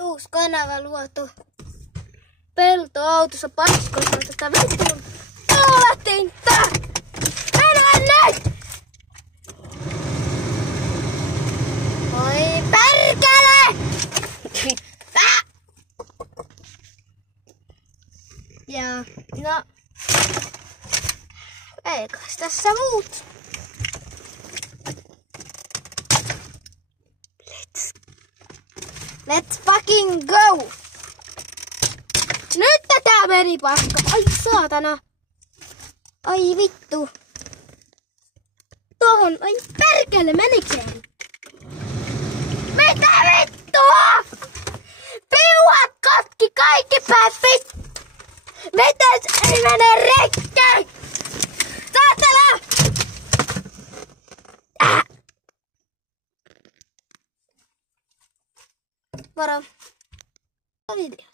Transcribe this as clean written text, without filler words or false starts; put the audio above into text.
Uusi kanava luotu. Peltoautossa paskossa tätä vittuun tuuletinta! Mennään nyt! Oi perkele! Ja no... Eikös tässä muut? Let's fucking go! Nyt tää meni paska. Ai saatana. Ai vittu. Tohon. Ai perkele, menikään? Mitä vittua? Piuhat katki kaikki päät vittu. Mites ei mene rekkään? Saatana! Moro. Videosta.